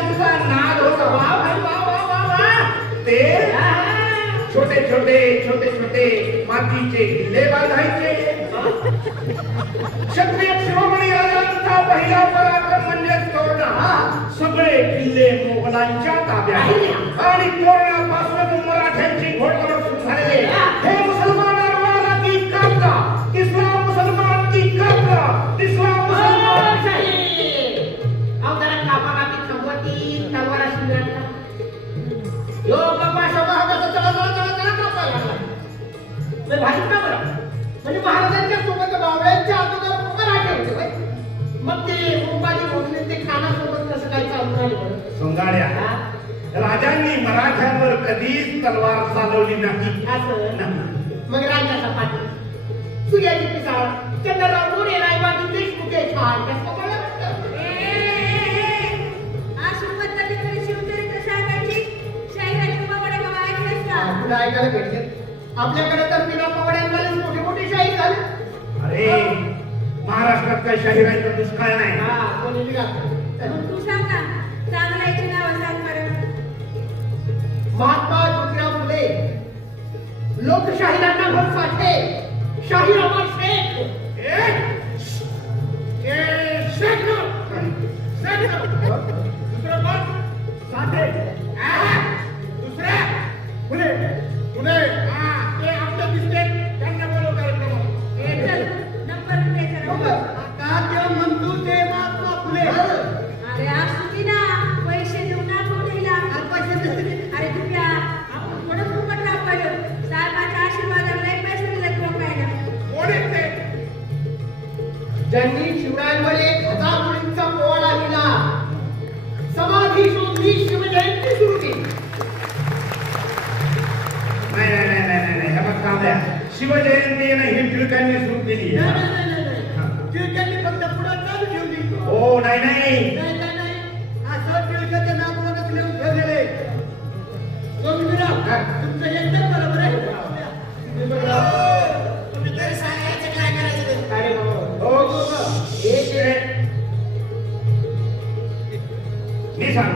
भिल्लांचा नाद होता. वा भाई वा वा वा वा. ते छोटे छोटे छोटे छोटे मातीचे किल्ले बांधायचे. क्षत्रिय शिरोमणी राजांचा पहिला पराक्रम म्हणजे तोरणा. सगळे किल्ले मोगलांच्या ताब्यात आणि तोरणापासून मराठ्यांची घोडदौड सुरू झालेली. हे मुसलमान आरवाला की कापला, तिसरा मुसलमान की कापला, तिसरा मुसलमान. अहो जरा कापाला ती संगती तलवार शिंगाला. यो बाबा शोभा चला चला चला चला कापायला लागला. लय भारी का बरं? म्हणजे महाराजांच्या सोबत बावळ्यांच्या अगोदर मराठे होते होय. मग ते मुंबाजी भोसले ते खानासोबत कसं काय चालू राहिलं? सोंगाड्या राजांनी मराठ्यांवर कधीच तलवार चालवली नाही. असं मग राजाचा पाठी सूर्याची पिसाळ चंद्रराव मोरे रायबाजी देशमुख हे छान कसं कळलं? तुला ऐकायला भेटले आपल्याकडे तर बिना पवड्यांवालेच मोठे मोठे शाही झाले. अरे महाराष्ट्रात काही शाहिरांचा दुष्काळ नाही. हा कोणी बी घालतं. तू सांग ना, चांगल्याची नाव सांग बरं. महात्मा ज्योतिराव फुले, लोकशाहीला भर साठे, शाही अमर शेख. दुसरं कोण? साठे. दुसऱ्या फुले फुले ते आपलं दिसते त्यांना बोलव कार्यक्रम. चल, नंबर प्लेट करा. कार्य मंजूर ते महात्मा फुले. अरे आज सुटी ना, पैसे देऊन ना मोठीला. पैसे देते. अरे तुझ्या आपण थोडं फुकट वापरलं. साहेबाच्या आशीर्वादाला लय पैसे दिले तुला पाहिजे. कोण आहे ते? ज्यांनी शिवरायांवर 1000 मुलींचा पोवाडा लिहिला, समाधी शोधली, शिवजयंती सुरू केली. नाही नाही नाही नाही नाही हे बघ तांब्या शिवजयंती आहे ना ही टिळकांनी सुरू केली. टिळकांनी फक्त पुढे चालू ठेवली. हो नाही नाही नाही